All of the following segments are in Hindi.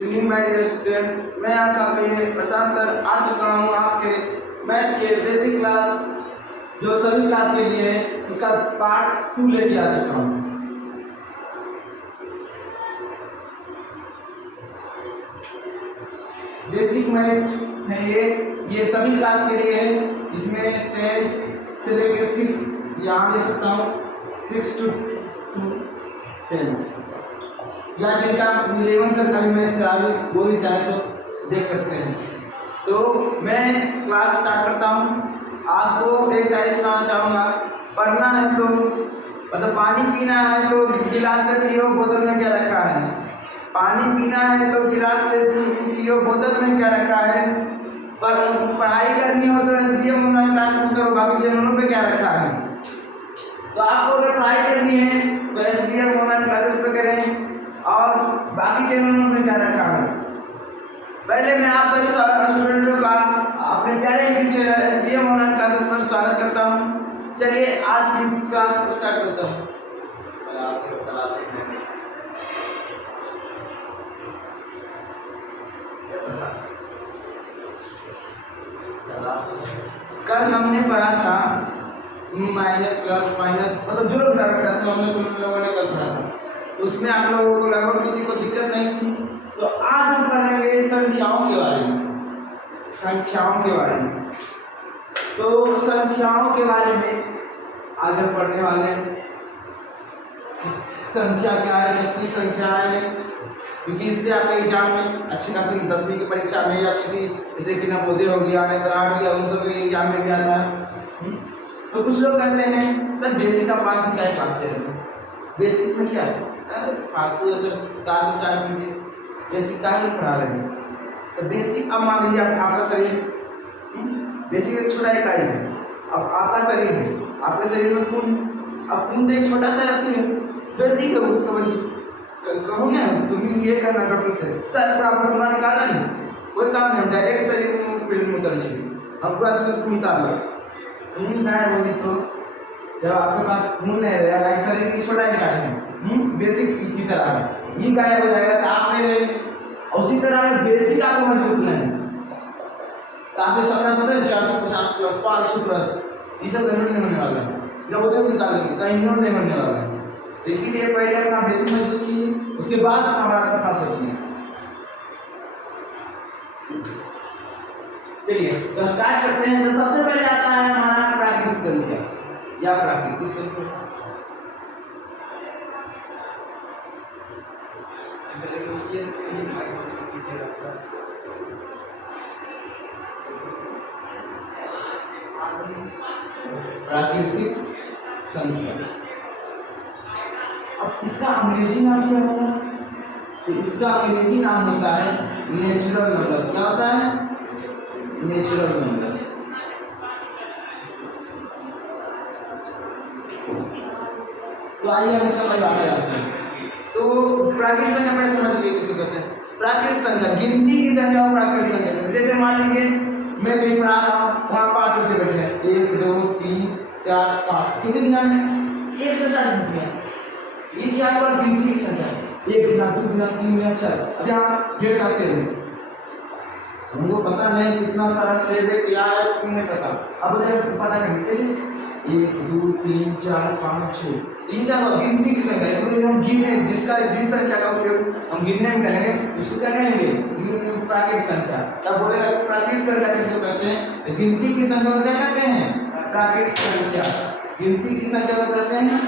इवनिंग माय डियर स्टूडेंट्स, मैं आपका अपने प्रशांत सर आ चुका हूँ आपके मैथ के बेसिक क्लास जो सभी क्लास के लिए है उसका पार्ट 2 लेके आ चुका हूँ। बेसिक मैथ है ये सभी क्लास के लिए है। इसमें 10th से लेके 6 यहाँ ले सकता हूँ 6 to 10th या जिनका 11th तक का भी मैथ करा वो भी चाहे तो देख सकते हैं। तो मैं क्लास स्टार्ट करता हूँ। आपको एक्सरसाइज सुनाना चाहूँगा। पढ़ना है तो मतलब पानी पीना है तो गिलास से पियो, बोतल में क्या रखा है। पानी पीना है तो गिलास से पियो, बोतल में क्या रखा है। पर पढ़ाई करनी हो तो SBM ऑनलाइन क्लास में करो, बाकी चैनलों पे क्या रखा है। तो आपको अगर पढ़ाई करनी है तो SBM ऑनलाइन क्लासेस पे करें और बाकी चैनलों में क्या रखा है। पहले मैं आप सभी स्टूडेंटों का अपने प्यारे YouTube channel SBM online classes पर स्वागत करता हूं। चलिए आज की क्लास स्टार्ट करता हूं। कल हमने पढ़ा था माइनस प्लस माइनस मतलब जो क्लास में हमने तुम लोगों ने कल पढ़ा था, उसमें आप लोगों को लगभग किसी को दिक्कत नहीं थी। तो आज हम पढ़ेंगे संख्याओं के बारे में। संख्याओं के बारे में तो संख्याओं के बारे में आज हम पढ़ने वाले हैं। संख्या क्या है, कितनी संख्याएं हैं, क्योंकि इससे आपके एग्जाम में अच्छे खासे 10वीं की परीक्षा में या किसी जैसे कि नवोदय हो गया, नेत्राट हो गया, उन सब के एग्जाम में भी आता है। तो कुछ लोग कहते हैं सर बेसिक का पाठ क्या है, पाठ करें बेसिक में क्या है फालतू ऐसे क्लास स्टार्ट कीजिए, बेसिक का ही पढ़ा रहे हैं। तो बेसिक अब मान लीजिए आपका शरीर बेसिक एक छोटा इकाई है। अब आपका शरीर है, आपके शरीर में खून, अब खून तो एक छोटा सा रहती है, बेसिक है वो, समझिए। कहो ना तुम ये करना डॉक्टर से सर पूरा आपका खून निकालना नहीं, कोई काम नहीं, डायरेक्ट शरीर में फील्ड में उतर जाइए। अब पूरा तुम्हें खून उतार लो, खून ना है बोली तो जब आपके पास खून नहीं रहेगा, शरीर की छोटा इकाई है बेसिक की तरह है, ये गायब हो जाएगा तो आप में रहे। उसी तरह अगर बेसिक आपको मजबूत नहीं तो आपके सपना होता है 450 प्लस 500 प्लस, ये सब कहीं नहीं होने वाला है, जब होते हैं निकाल देंगे कहीं नहीं होने वाला है। इसीलिए पहले अपना बेसिक मजबूत कीजिए, उसके बाद अपना बड़ा सपना सोचिए। चलिए तो स्टार्ट करते हैं। तो सबसे पहले आता है हमारा प्राकृतिक संख्या या प्राकृतिक संख्या। प्राकृतिक संख्या, अब इसका अंग्रेजी नाम क्या होता है? तो इसका अंग्रेजी नाम होता है नेचुरल नंबर। क्या होता है? Natural number. तो आइए हम इसका परिभाषा जानते हैं। तो प्राकृतिक संख्या पहले समझ लीजिए किसको कहते हैं। प्राकृतिक संख्या गिनती की संख्या को प्राकृतिक संख्या कहते हैं। जैसे मान लीजिए मैं कहीं पढ़ा रहा हूँ, वहाँ 5 बच्चे बैठे हैं, 1 2 3 4 5, किसी गिना में 1 से स्टार्ट होती है, ये क्या हुआ? गिनती की संख्या। 1 गिना 2 गिना 3 गिना 4। अब यहाँ 150 सेब है, हमको पता नहीं कितना सारा सेब है, क्या है नहीं पता। अब पता करेंगे कैसे, 1 2 3 4 5 6, ये क्या होगा? गिनती की संख्या। हम गिनने जिस संख्या का उपयोग हम गिनने में करेंगे उसको क्या कहेंगे? प्राकृतिक संख्या। तब बोलेगा प्राकृतिक संख्या किसको कहते हैं? गिनती की संख्या को क्या कहते हैं? प्राकृतिक संख्या। गिनती की संख्या को कहते हैं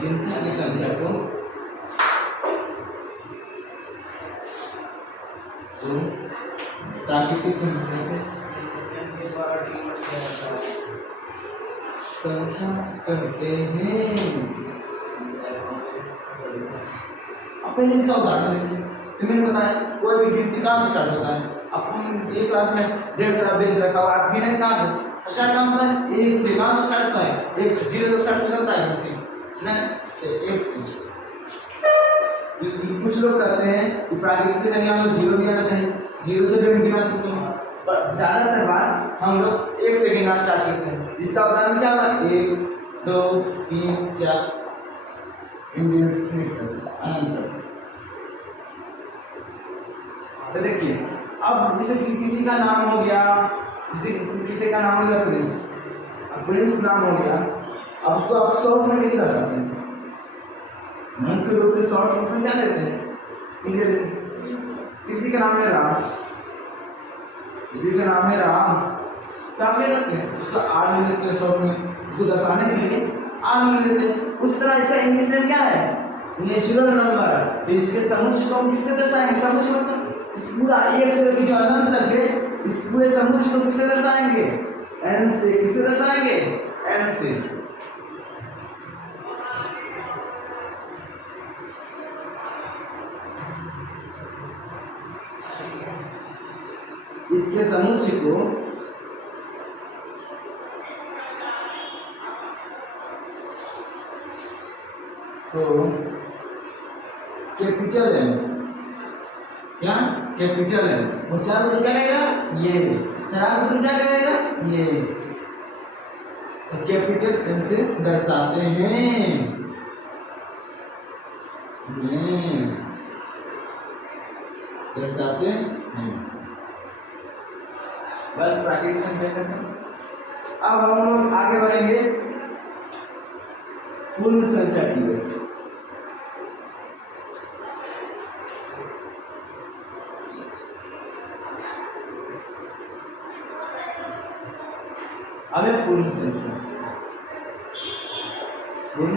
गिनती की संख्या को प्राकृतिक संख्या कहते हैं। अब पहले इसका उदाहरण लीजिए। मैंने बताया कोई भी गिनती कहाँ से स्टार्ट होता है। अपन एक क्लास में 150 बेंच रखा हुआ, आप गिने कहाँ से स्टार्ट कहाँ होता है? 1 से। कहाँ से स्टार्ट होता है? 1 से। 0 से स्टार्ट हो जाता है नहीं, 1 से। कुछ लोग कहते हैं कि प्राकृतिक संख्या में 0 भी आना चाहिए, 0 से भी हम गिना सकते हैं, पर ज़्यादातर बार हम लोग 1 से गिना स्टार्ट करते हैं। इसका उदाहरण क्या हुआ? 1 2 3 4 इंडेफिनिट अनंत। तो देखिए अब जैसे किसी का नाम हो गया, किसी का नाम हो गया प्रिंस, प्रिंस नाम हो गया, अब उसको आप शॉर्ट में कैसे दर्शाते हैं? मुख्य रूप से शॉर्ट रूप में क्या लेते हैं? किसी का नाम है राम, किसी का नाम है राम, तो आप क्या करते हैं? उसका आर ले लेते हैं शॉर्ट में, उसको दर्शाने के लिए आर ले लेते हैं। उस तरह इसका इंग्लिश में क्या है? Natural number. तो इसके समुच्चय को हम किससे दर्शाएंगे? समुच्चय मतलब इस पूरा एक से लेकर जो अनंत तक है, इस पूरे समुच्चय को किससे दर्शाएंगे? एन से। किससे दर्शाएंगे? एन से। इसके समुच्चय को तो कैपिटल एम, क्या कैपिटल एम, होशियार तो क्या कहेगा? ये। चालाक तो क्या कहेगा? ये। तो कैपिटल एन से दर्शाते हैं। दर्शाते हैं। बस प्राकृतिक संख्या करते हैं। अब हम लोग आगे बढ़ेंगे पूर्ण संख्या की ओर। अब है पूर्ण संख्या। पूर्ण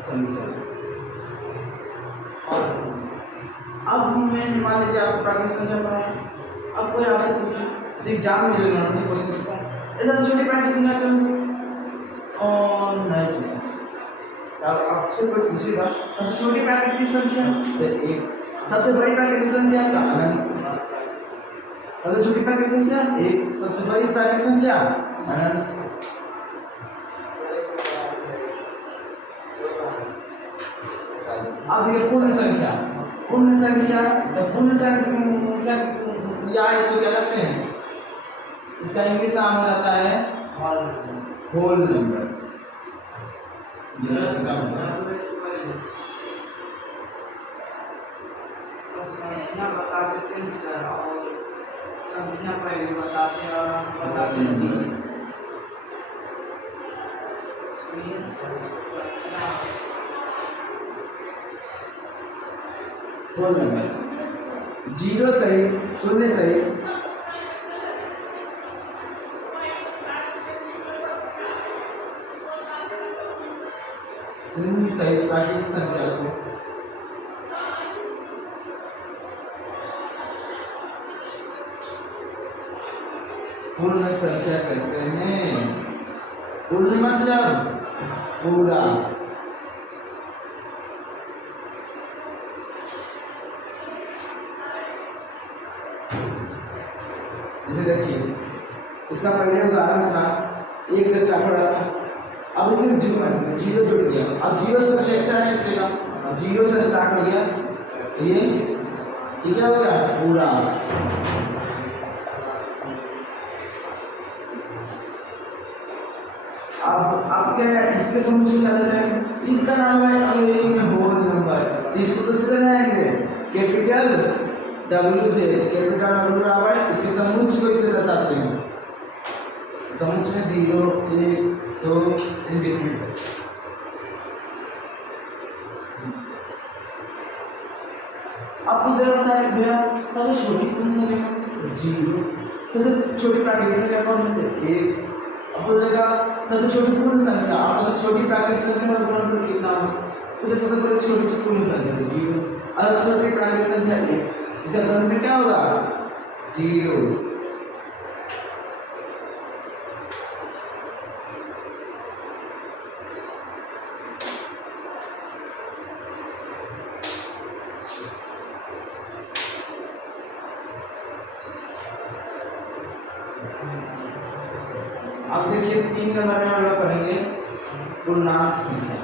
संख्या। और अब मैं मान लीजिए आपको प्राकृतिक संख्या पढ़ाया, अब कोई आपसे पूछे एग्जाम में जो नॉर्मली क्वेश्चन पूछता है, ऐसा छोटी प्राकृतिक संख्या क्यों और नहीं पूछा, तब आपसे कोई पूछेगा सबसे छोटी प्राकृतिक संख्या तो एक, सबसे बड़ी प्राकृतिक संख्या का अनंत, सबसे छोटी प्राकृतिक संख्या एक, सबसे बड़ी प्राकृतिक संख्या अनंत। अब देखिए पूर्ण संख्या। पूर्ण संख्या, पूर्ण संख्या या इसको क्या कहते हैं? इसका इंग्लिश नाम हो जाता है होल नंबर। संख्या बता देते हैं सर, और संख्या पहले बताते हैं और हम बता देते हैं। सुनिए सर, उसको संख्या होल नंबर जीरो सहित, शून्य सहित, शून्य सहित प्राकृतिक संख्या को पूर्ण संख्या कहते हैं। पूर्ण मतलब पूरा। जैसे देखिए इसका पहले उदाहरण था, एक से स्टार्ट हो रहा था, अब इसे जीरो जुड़ गया, अब जीरो से कुछ एक्स्ट्रा नहीं जुटेगा, जीरो से स्टार्ट हो गया, ये क्या हो गया? पूरा। अब क्या है? इसके समुच्चय क्या दर्शाएंगे? इसका नाम है अंग्रेजी में होल नंबर। इसको कैसे दर्शाएंगे? कैपिटल डब्ल्यू से। कैपिटल डब्ल्यू बराबर इसके समुच्चय को इससे दर्शाते हैं। समुच्चय में 0 1 2 इंडिफिनिट। अब कुछ जगह शायद भैया सबसे छोटी कौन सी संख्या? 0। सबसे छोटी प्राकृतिक संख्या कौन होती है? 1। अब बोलेगा सबसे छोटी पूर्ण संख्या, और सबसे छोटी प्राकृतिक संख्या में गुणनफल कितना हो? तो जैसे सबसे छोटी सी पूर्ण संख्या 0, और सबसे छोटी प्राकृतिक संख्या 1, इसका गुणनफल क्या होगा? 0। अब देखिए 3 नंबर में हम लोग पढ़ेंगे पूर्णांक संख्या।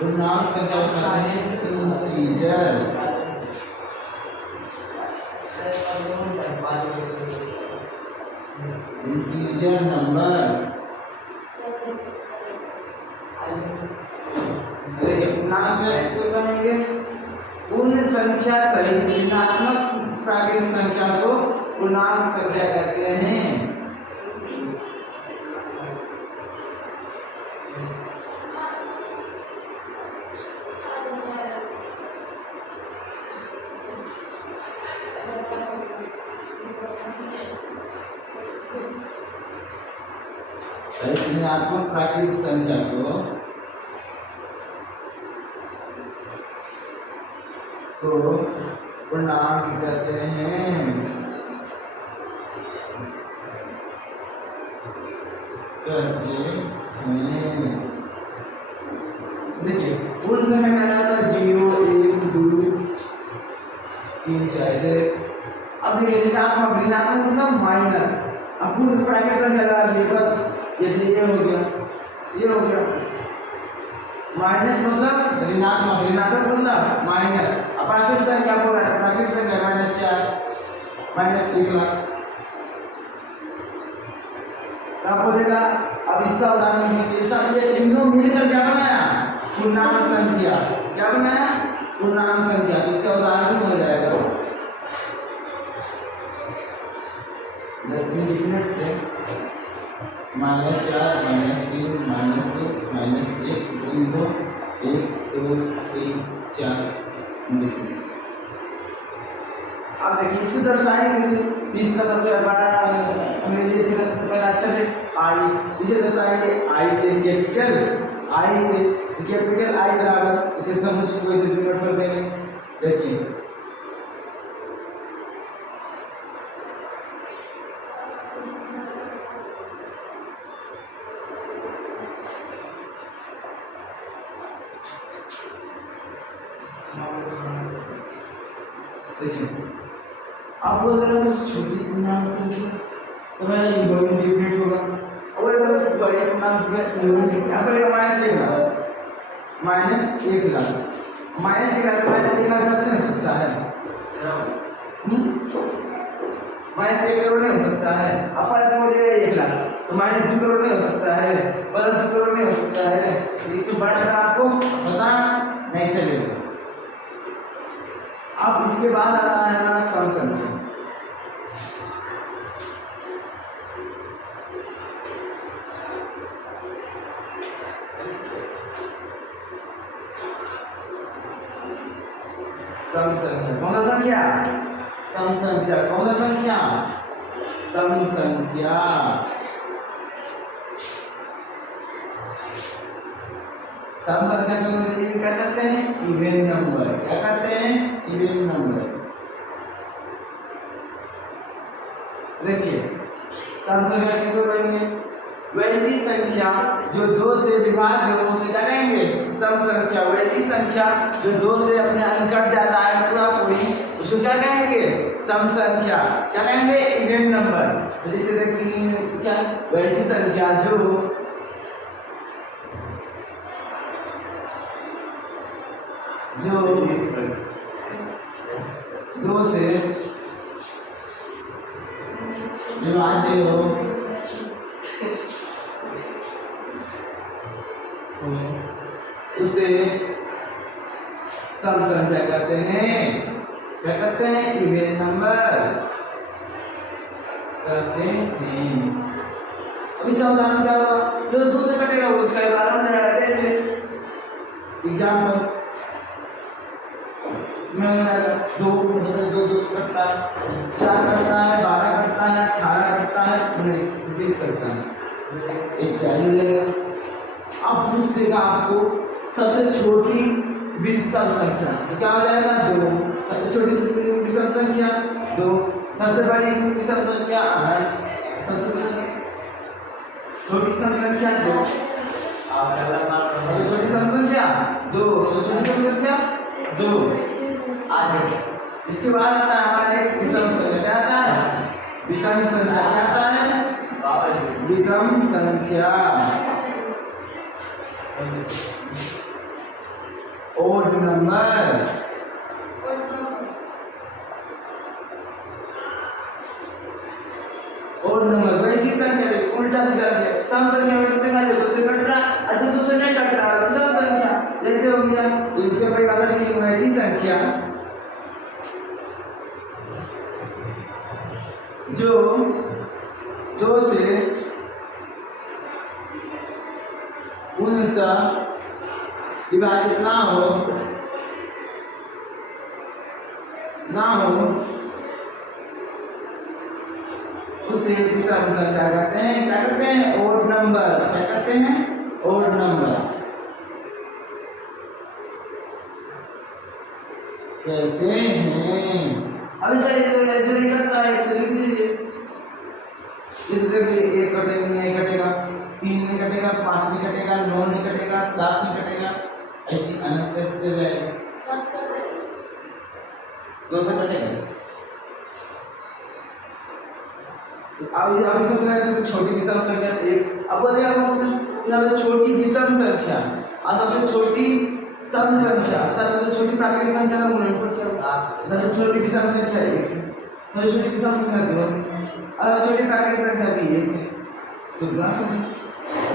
पूर्णांक संख्या होता है इंटीजर। Integer number. पूर्णांक से बनेंगे पूर्ण संख्या सहित ऋणात्मक प्राकृतिक संख्या को पूर्णांक संख्या कहते हैं। ऋणात्मक प्राकृतिक संख्या को पूर्णांक कहते हैं। देखिए पूर्ण संख्या क्या जाता है 0 1 2 3 4 से। अब देखिए ऋणात्मक मतलब माइनस। अब पूर्ण प्राकृतिक संख्या लगा लीजिए बस ये हो गया माइनस मतलब ऋणात्मक मतलब माइनस। अब प्राकृतिक संख्या बोल रहा है प्राकृतिक संख्या -4 -1 लाख क्या बोलेगा। अब इसका उदाहरण लिखिए। इसका ये तीनों मिलकर क्या बनाया पूर्णांक संख्या। क्या बनाया पूर्णांक संख्या। तो इसका उदाहरण हो जाएगा -4 से -4 -3 -2 -1 0 1 2 3 4। अब देखिए इसको दर्शाएंगे कैसे। इसका सबसे बड़ा अंग्रेजी से सबसे पहला अक्षर है आई। इसे दर्शाएंगे आई से कैपिटल आई बराबर इसे समुच्चय को इसे डिनोट कर देंगे। देखिए आप बोल रहे हो छोटी पूर्णांक संख्या तो मैं इवन डिफरेंट होगा। और ऐसा तो बड़ी पूर्णांक संख्या इवन डिफरेंट। अब बोलेगा -1 लाख -1 लाख -1 लाख कैसे हो सकता है -1 करोड़ नहीं हो सकता है। अब ऐसे बोलिएगा 1 लाख तो -2 करोड़ नहीं हो सकता है +2 करोड़ नहीं हो सकता है। इसमें बड़ा छोटा आपको पता नहीं चलेगा। अब इसके बाद आता है हमारा सम संख्या। सम संख्या कौन सा संख्या सम संख्या कौन सा संख्या सम संख्या। सम संख्या को अंग्रेजी में क्या कहते हैं इवन नंबर। क्या कहते हैं इवन नंबर। देखिए सम संख्या किसको कहेंगे वैसी संख्या जो 2 से विभाज्य हो उसे क्या कहेंगे सम संख्या। वैसी संख्या जो 2 से अपने अंक कट जाता है पूरा पूरी उसको क्या कहेंगे सम संख्या। क्या कहेंगे इवन नंबर। तो जैसे देखिए क्या वैसी संख्या जो 2 से विभाज्य हो उसे सम संख्या कहते हैं। क्या कहते हैं इवन नंबर कहते हैं। अब इसका उदाहरण क्या होगा जो 2 से कटेगा उसका उदाहरण है। जैसे एग्जाम्पल में 2 से कटता है 4 कटता है 12 कटता है 18 कटता है 19 20 कटता है एक क्या मिलेगा। अब पूछ देगा आपको सबसे छोटी विषम संख्या तो क्या हो जाएगा 2। छोटी विषम संख्या 2। सबसे बड़ी विषम संख्या सबसे छोटी सम संख्या 2। छोटी सम संख्या 2। छोटी सम संख्या 2 आगे। इसके बाद आता है हमारा एक विषम संख्या। क्या आता है विषम संख्या। क्या आता है विषम संख्या ओड नंबर। और नंबर वैसी संख्या देखो उल्टा सीधा दिया सम संख्या वैसे से नहीं दूसरे कट रहा अच्छा दूसरे नहीं कट रहा विषम संख्या जैसे हो गया तो इसके परिभाषा लिखेंगे वैसी संख्या जो दो से पूर्णतः विभाजित ना हो उसे विषम संख्या कहते हैं क्या कहते हैं ओड नंबर क्या कहते हैं ओड नंबर कहते हैं अभी सही जो नहीं करता है इसे लिख दीजिए इसे देखिए एक कटेगा नहीं कटेगा 3 नहीं कटेगा 5 नहीं कटेगा 9 नहीं कटेगा 7 नहीं कटेगा ऐसी अनंत करते जाएगा 2 से कटेगा अब इसमें क्या है छोटी विषम संख्या एक अब बोलिए आपको छोटी विषम संख्या और सबसे छोटी सम संख्या अर्थात सबसे छोटी प्राकृतिक संख्या का गुणनफल क्या होगा सबसे छोटी विषम संख्या 1 है सबसे छोटी विषम संख्या 2 है और छोटी प्राकृतिक संख्या भी 1 है तो गुणा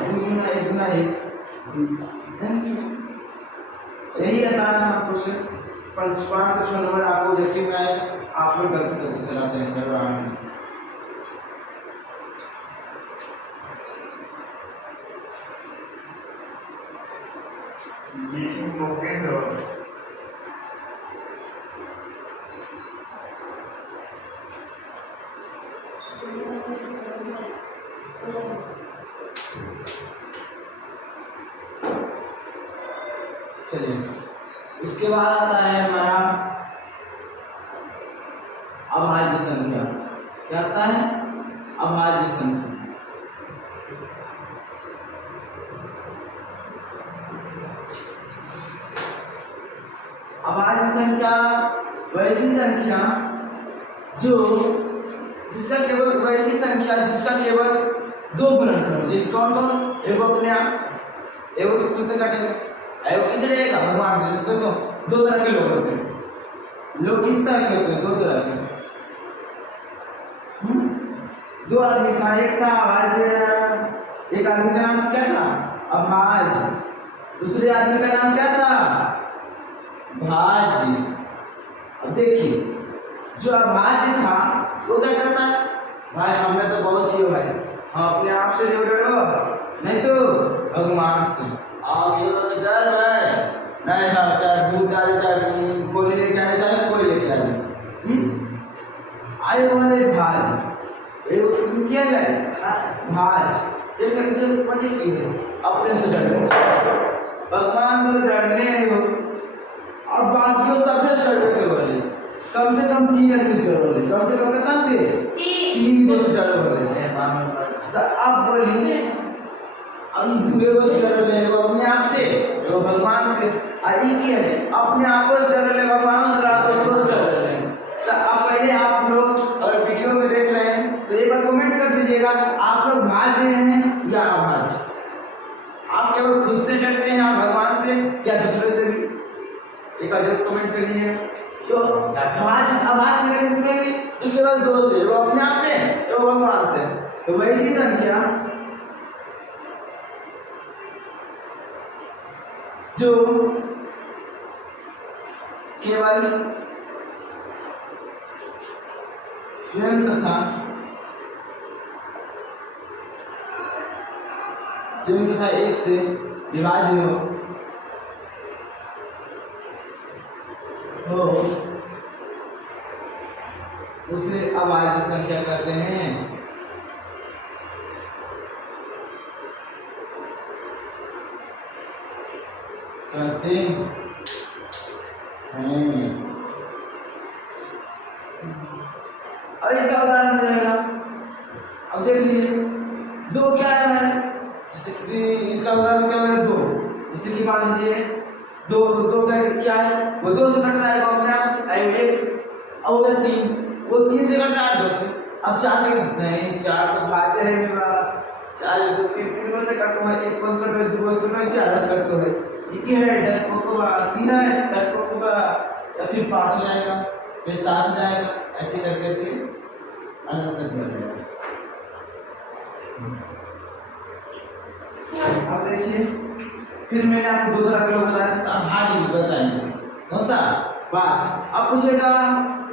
2 गुना 1 यही आसान क्वेश्चन 5 से 6 नंबर आपको ऑब्जेक्टिव में आए आप लोग गलती करके चलाते हैं कर रहा है चलिए इसके बाद आता है हमारा अभाज्य संख्या क्या आता है अभाज्य संख्या अभाज्य संख्या वैसी संख्या जो जिसका केवल वैसी संख्या जिसका केवल 2 गुणनफल हो जैसे कौन कौन एगो अपने आप एगो तो खुद से काटेगा एगो किसे रहेगा भगवान से देखो 2 तरह के लोग होते हैं लोग किस तरह के होते हैं 2 तरह के 2 आदमी था एक था अभाज्य एक आदमी का नाम क्या था अभाज्य दूसरे आदमी का नाम क्या था भाज्य अब देखिए जो अभाज्य था वो क्या करता भाई हमने तो बहुत सी हो भाई हम अपने आप से नहीं डरो नहीं तो भगवान से आप ये बस डर है नहीं हाँ चाहे भूत आ जाए चाहे गोली लेके आए चाहे कोई लेके आ जाए आए वाले भाज एक किया जाए भाज एक कैसे पति की अपने से डरने भगवान से डरने हो और बाकियों सबसे डरने के वाले कम से कम 3 आदमी से डर वाले कम से कम कितना से 3 से डर वाले तो अब बोलिए अभी दूसरे को डर ले वो अपने आप से वो भगवान से आई की है अपने आप को डर ले भगवान से रात को डर ले तो अब पहले आप लोग अगर वीडियो में देख रहे हैं तो एक बार कमेंट कर दीजिएगा आप लोग भाज्य हैं या अभाज्य आप केवल खुद से डरते हैं या भगवान से या दूसरे से भी एक बार जरूर कमेंट करिए तो अभाज्य अभाज्य से किसके तो केवल 2 से वो अपने आप से वो भगवान से तो वैसी संख्या जो केवल स्वयं तथा 1 से विभाज्य हो उसे अभाज्य संख्या कहते हैं अब इसका उदाहरण हो जाएगा अब देख लीजिए 2 क्या है इसका उदाहरण क्या है 2 इसे की मान लीजिए 2 क्या है वो 2 से कट रहा है अपने आप से 1 अब उधर 3 वो 3 से कट रहा है 2 से अब 4 नहीं 4 तो फायदे है मेरा 4 तो 3 में से कटो है 1 में से कटो है 2 में से कटो है 4 में से कटो है ये है डर कोकोबा 3 है डर कोकोबा या फिर 5 जाएगा फिर 7 जाएगा ऐसे करके अनंत तक जाएगा अब देखिए, फिर मैंने आपको दो तरह के लोग बताया था, अब भाज्य भी बताएंगे। कौन सा? भाज्य। अब पूछेगा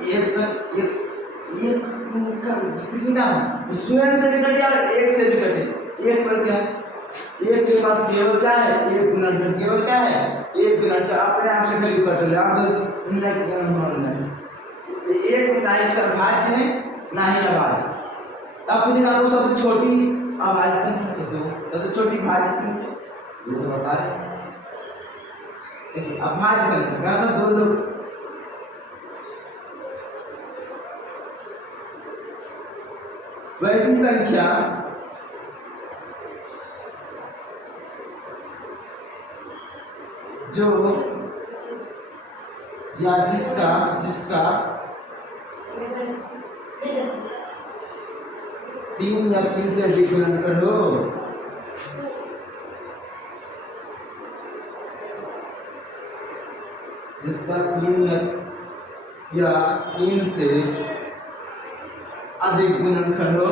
एक से एक, एक किसी का स्वयं से भी कटे और एक से भी कटे। एक पर क्या है? एक के पास केवल क्या है? एक गुणनखंड। केवल क्या है? एक गुणनखंड। अपने आप से करीब कट ले, आप तो नहीं। एक ना ही सर्वभाज्य है ना ही अभाज्य। अब पूछेगा आपको सबसे छोटी अभाज्य संख्या तो दो, सबसे छोटी भाज्य संख्या वो तो बता रहे। देखिए अभाज्य संख्या क्या था? दो लोग। वैसी संख्या जो या जिसका 3 या 3 से अधिक गुणनखंड हो, जिसका 3 या 3 से अधिक गुणनखंड हो,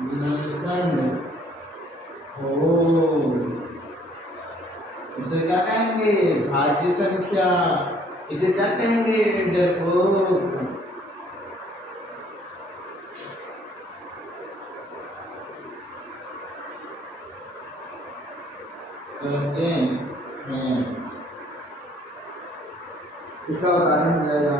गुणनखंड हो, उसे क्या कहेंगे? भाज्य संख्या। इसे क्या कहेंगे? डरपोक। कहते हैं। इसका उदाहरण हो जाएगा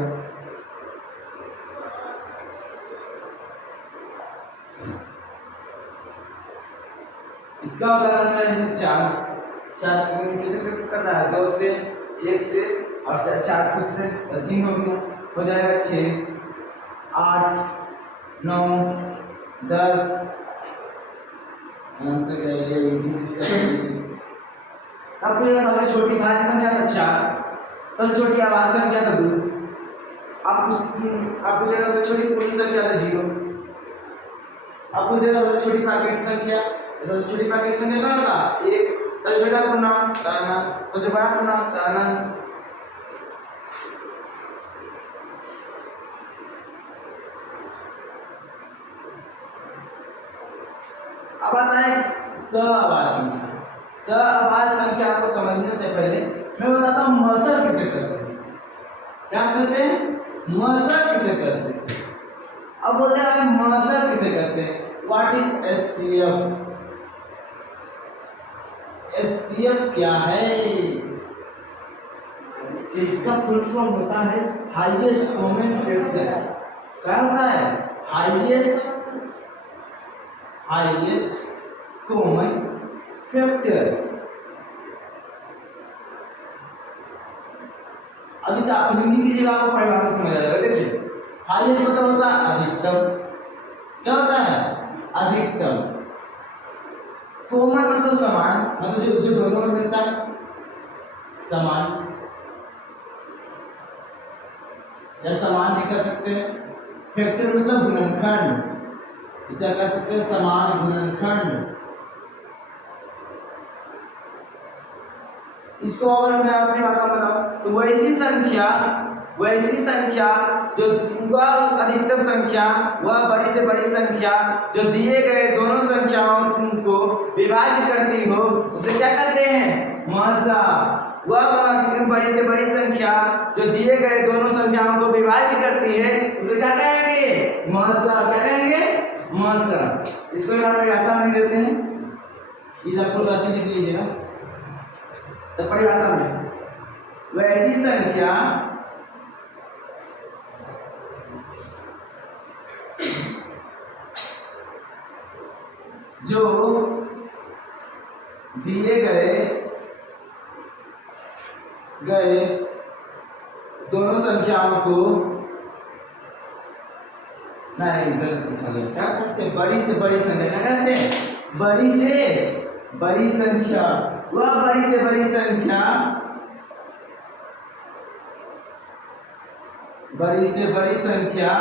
इसका उदाहरण है जैसे चार कैसे कर रहा है? 2 से 1 से और 4 खुद से 3 हो गया, हो जाएगा 6 8 9 10। अब सबसे छोटी भाज्य संख्या था 4, सबसे छोटी अभाज्य संख्या था 2। अब पूछेगा सबसे छोटी पूर्ण संख्या था 0। अब पूछेगा सबसे छोटी प्राकृतिक संख्या, सबसे छोटी प्राकृतिक संख्या क्या होगा? 1। सबसे छोटा पूर्णांक अनंत, सबसे बड़ा पूर्णांक अनंत। अब आता है सहअभाज्य संख्या। सहअभाज्य संख्या को समझने से पहले मैं बताता हूँ मसर किसे करते हैं। क्या करते हैं? मसर किसे करते हैं। अब बोलते हैं मसर किसे करते हैं? What is HCF? एचसीएफ क्या है? इसका फुल फॉर्म होता है हाईएस्ट कॉमन फैक्टर। क्या होता है? Highest common factor. अब इसका आप हिंदी की जगह आपको परिभाषा समझ आ जाएगा। देखिए हाईएस्ट मतलब होता है अधिकतम। क्या होता है? अधिकतम। कॉमन मतलब समान, मतलब जो दोनों में मिलता है, समान या समान भी कह सकते हैं। फैक्टर मतलब गुणनखंड, इसे कह सकते हैं समान गुणनखंड। इसको अगर मैं अपनी भाषा में बताऊं तो वैसी संख्या जो वह अधिकतम संख्या, वह बड़ी से बड़ी संख्या जो दिए गए दोनों संख्याओं को विभाजित करती हो, उसे क्या कहते हैं? महसा। वह बड़ी से बड़ी संख्या जो दिए गए दोनों संख्याओं को विभाजित करती है, उसे क्या कहेंगे? महसा। क्या कहेंगे? महसा। इसको एक परिभाषा नहीं देते हैं, ये आपको अच्छी लिख लीजिएगा। तो परिभाषा में वैसी संख्या जो दिए गए दोनों संख्याओं को, नहीं गलत संख्या, क्या कहते हैं? बड़ी से बड़ी संख्या। क्या कहते हैं? बड़ी से बड़ी संख्या। वह बड़ी से बड़ी संख्या, बड़ी से बड़ी संख्या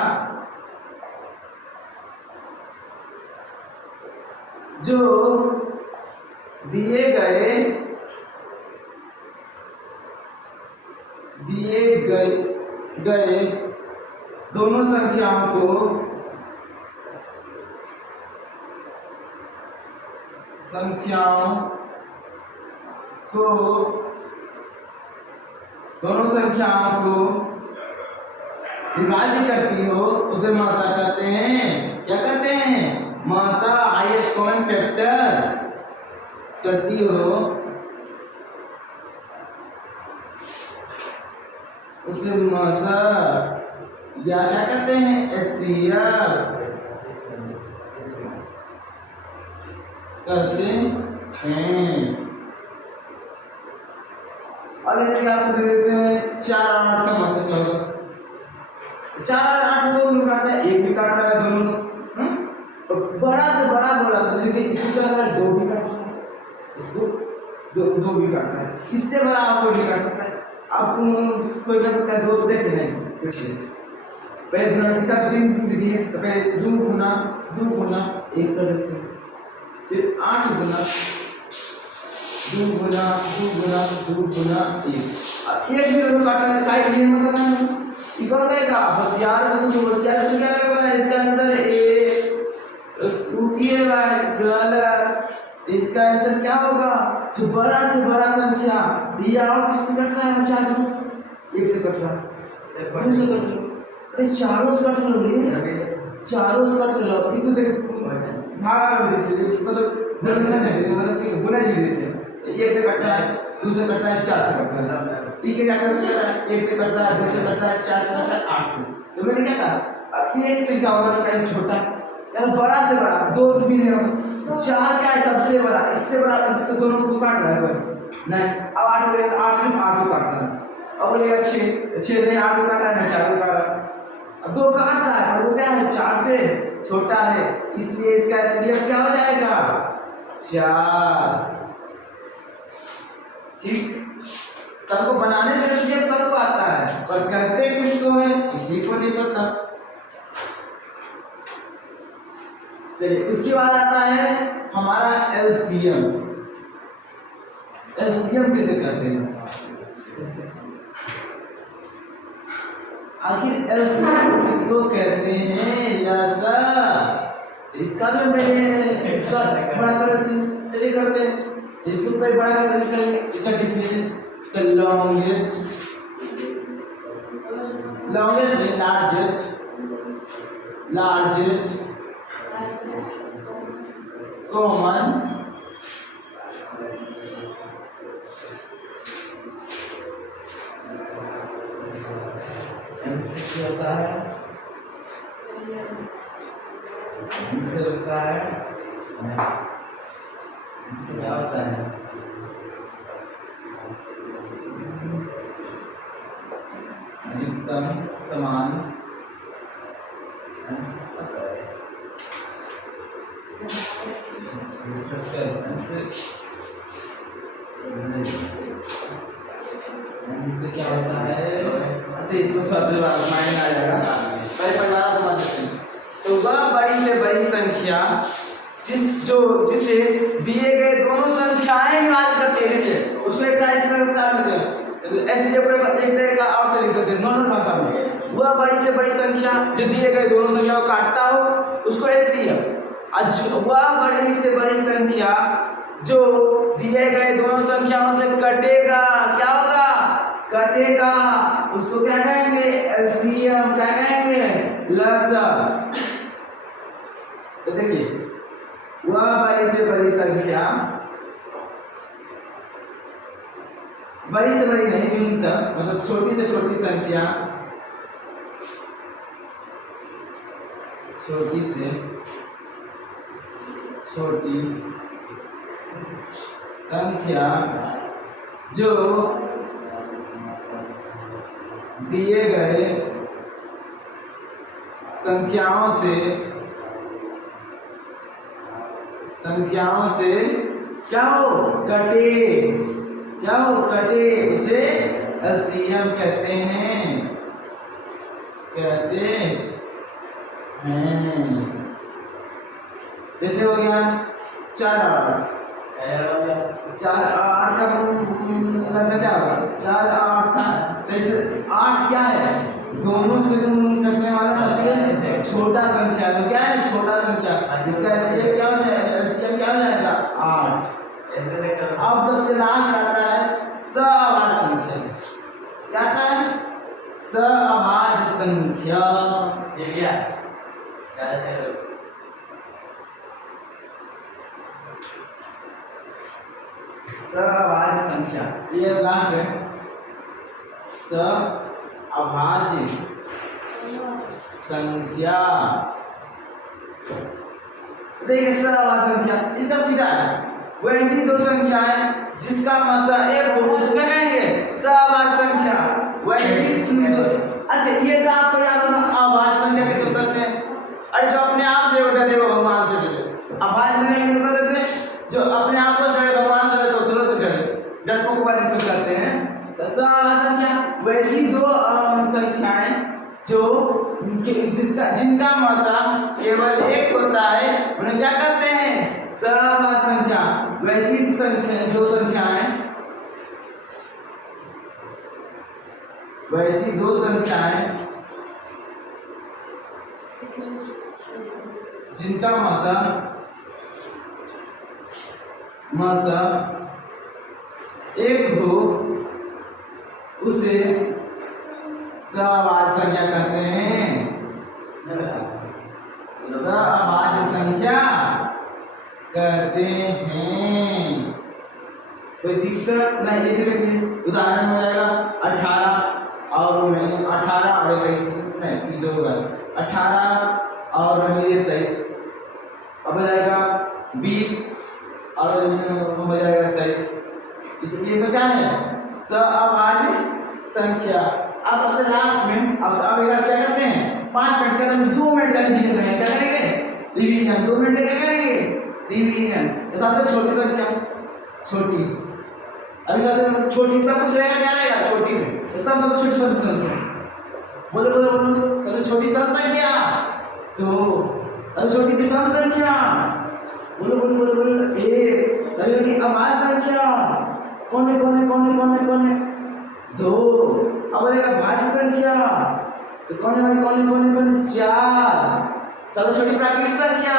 जो दिए गए गए दोनों संख्याओं को विभाजित करती हो उसे मासा कहते हैं। क्या कहते हैं? मासा हाईएस्ट कॉमन फैक्टर करती हो उसे मासा या क्या कहते हैं? एचसीएफ करते हैं। अब जैसे कि आपको दे देते हैं 4 और 8 का मासा क्या होगा? 4 और 8 दो लोग काटते हैं, एक भी काट रहा है दोनों लोग। और बड़ा से बड़ा बोला तो देखिए इसको क्या करना है? 2 भी काट रहा है, इसको दो भी काट रहा है। इससे बड़ा आप कोई नहीं काट सकता है। आप कोई कर सकता है 2 तो देखे नहीं पहले गुना इसका 3 विधि है तो पहले 2 गुना 1 कर देते हैं, फिर 8 गुना 2 गुना 1। अब एक भी दोनों काटना है काय क्लियर मसला है इक्वल रहेगा। होशियार को तो होशियार को क्या लगेगा? इसका आंसर ए टू की है भाई, गलत। इसका आंसर क्या होगा? जो बड़ा से बड़ा संख्या दिया और किससे कट रहा है बच्चा? 1 से कट रहा है, 2 से कट लो, अरे चारों से कट लो रे, चारों से कट लो। इसको देख भागा लो जैसे मतलब गुना नहीं मतलब कि गुना जी जैसे 1 से कट रहा है, 2 से कट रहा है, 4 से कट रहा है। ठीक है क्या कर सकता है? 1 से कट रहा है, 2 से कट रहा है, 4 से कट रहा है, 8 से। तो मैंने क्या कहा? अब ये तो इसका होगा नहीं कहीं छोटा या बड़ा से बड़ा 2 से भी नहीं होगा। 4 क्या है? सबसे बड़ा, इससे बड़ा इससे दोनों को काट रहा है कोई नहीं। अब 8 बोलेगा तो 8 सिर्फ 8 को काट रहा है। अब बोलेगा 6 नहीं 8 को काट रहा है ना 4 को काट रहा है। अब 2 काट रहा है और वो क्या है? 4 से छोटा है, इसलिए इसका एचसीएफ क्या हो जाएगा? 4। ठीक, सबको बनाने में एचसीएफ सबको आता है पर करते किसको है? किसी को नहीं पता। चलिए उसके बाद आता है हमारा एलसीएम। एलसीएम किसे कहते हैं? आखिर एलसीएम किसको कहते हैं? लसा। इसका भी मैंने इसका बड़ा कर देते हैं, चलिए करते हैं। इसको कोई बड़ा कर करेंगे, इसका डिफिनेशन इसका लॉन्गेस्ट लार्जेस्ट कॉमन क्या होता है? इनसे लगता है इनसे क्या होता है? अधिकतम समान इनसे क्या होता है? अच्छा इसको थोड़ा माइंड आ जाएगा, पहले परिभाषा समझ लेते हैं। तो वह बड़ी से बड़ी संख्या जिसे दिए गए दोनों संख्याएं विभाजित करती है, उसको एक टाइप से स्टार्ट में ऐसे कोई एक तरह का और से लिख सकते हैं नॉर्मल भाषा में। वह बड़ी से बड़ी संख्या जो दिए गए दोनों संख्या को काटता हो उसको एचसीएफ। वह बड़ी से बड़ी संख्या जो दिए गए दोनों संख्याओं से कटेगा, क्या होगा? कटेगा, उसको क्या कहेंगे? एलसीएम। क्या कहेंगे? लसअ। तो देखिए वह बड़ी से बड़ी संख्या, बड़ी से बड़ी नहीं न्यूनतम मतलब छोटी से छोटी संख्या, छोटी से छोटी संख्या जो दिए गए संख्याओं से क्या हो? कटे, क्या हो? कटे, उसे एलसीएम कहते हैं। जैसे हो गया 4 और 8 का लसा क्या होगा? 4 और 8 था, तो इसमें 8 क्या है? छोटा संख्या तो क्या है छोटा संख्या, इसका एलसीएम क्या हो जाएगा, एलसीएम क्या हो जाएगा 8। अब सबसे लास्ट आता है सअभाज्य संख्या। क्या आता है सअभाज्य संख्या। सअभाज्य संख्या ये लास्ट है सअभाज्य संख्या। देखिए सअभाज्य संख्या इसका सीधा है वैसी दो संख्याएं जिसका मसा एक हो उसे क्या कहेंगे सअभाज्य संख्या। वैसी अच्छा ये तो आपको याद होगा अभाज्य संख्या किसे कहते हैं, अरे जो अपने आप से डरे वो भगवान से डरे। अभाज्य संख्या किसे कहते हैं जो अपने आप को डरे भगवान से डरे दूसरों से डरे, डरपोकवादी से कहते हैं। तो सअभाज्य संख्या वैसी दो संख्याएं जो जिनका मसा केवल एक होता है उन्हें क्या कहते हैं सअभाज्य संख्या। वैसी संख्या दो संख्याएं वैसी दो संख्याएं जिनका मसा एक हो उसे सअभाज्य संख्या कहते हैं। सअभाज्य संख्या कहते हैं। कोई दिक्कत नहीं, जैसे लिखिए उदाहरण हो जाएगा 18 और 21 नहीं दो होगा 18 और 23 अब हो जाएगा 20 और हो जाएगा 23। इसलिए ये क्या है सअभाज्य संख्या। अब सबसे लास्ट में अब क्या करते हैं 5 मिनट का 2 मिनट का रिवीजन करेंगे। क्या करेंगे रिवीजन 2 मिनट का क्या करेंगे रिवीजन। सबसे छोटी संख्या छोटी अभी सबसे छोटी सब कुछ रहेगा क्या रहेगा छोटी में तो सबसे छोटी संख्या बोलो बोलो बोलो सबसे छोटी संख्या तो सबसे छोटी विषम संख्या बोलो बोलो बोलो बोलो एक सबसे अभाज्य संख्या कौन है 2। अब बोलेगा भाज्य संख्या तो कौन 4। सबसे छोटी प्राकृतिक संख्या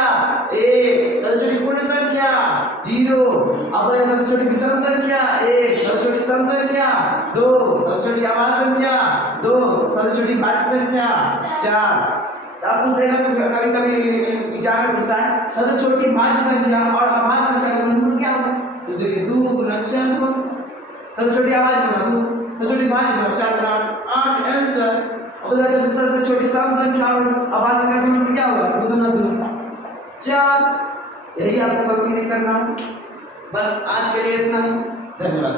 1। सबसे छोटी पूर्ण संख्या 0। अब बोलेगा सबसे छोटी विषम संख्या 1। सबसे छोटी सम संख्या 2। सबसे छोटी अभाज्य संख्या 2। सबसे छोटी भाज्य संख्या 4। आप कुछ देखा कभी एग्जाम में पूछता है सबसे छोटी भाज्य संख्या और अभाज्य संख्या का गुणनफल क्या होगा तो देखिए 2 गुना 4 होगा। सबसे छोटी अभाज्य गुना 2 सबसे छोटी भाज्य गुना 4 गुना 8 आंसर। अब सबसे छोटी सम संख्या और अभाज्य संख्या का गुणनफल क्या होगा 2 गुना 2 4। यही आपको गलती नहीं करना। बस आज के लिए इतना ही, धन्यवाद।